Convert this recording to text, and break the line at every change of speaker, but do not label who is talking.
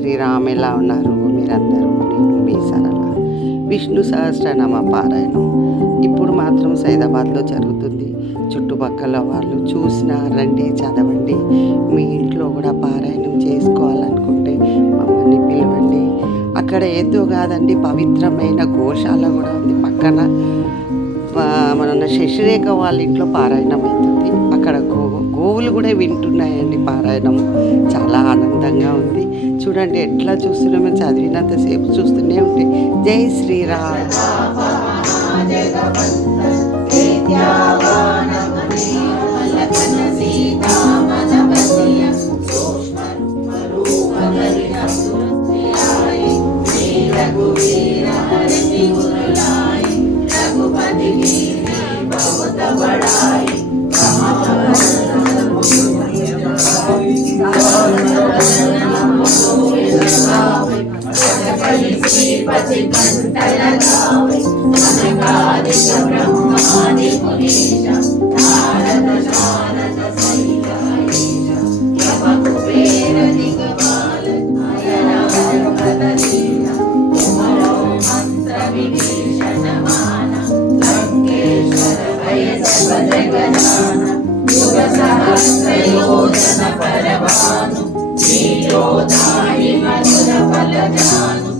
శ్రీరామ్ ఎలా ఉన్నారు మీరందరూ నేను మీ సరళ. విష్ణు సహస్రనామ పారాయణం ఇప్పుడు మాత్రం సైదాబాద్లో జరుగుతుంది. చుట్టుపక్కల వాళ్ళు చూసినా రండి చదవండి. మీ ఇంట్లో కూడా పారాయణం చేసుకోవాలనుకుంటే మమ్మల్ని పిలవండి. అక్కడ ఏదో కాదండి పవిత్రమైన గోశాల కూడా ఉంది పక్కన. మన శశిరేఖ వాళ్ళ ఇంట్లో పారాయణం అవుతుంది. అక్కడ గో గోవులు కూడా వింటున్నాయండి పారాయణం. చాలా ఆనందంగా ఉంది. చూడండి ఎట్లా చూస్తున్నామో చదివినంతసేపు చూస్తూనే ఉంటే. జై శ్రీరామ్.
पति कंटल गावे अनकादि ब्रह्मादि मुनीश नारद नारद सहितायेश यम कुबेर दिगपाल अयनाद पदलीन कुमरो मंत्र विभीषण मान लंकेश्वर भय सब जगनान युग सहस्र योजन परवानु श्रीयोदायि मधुर फल जानु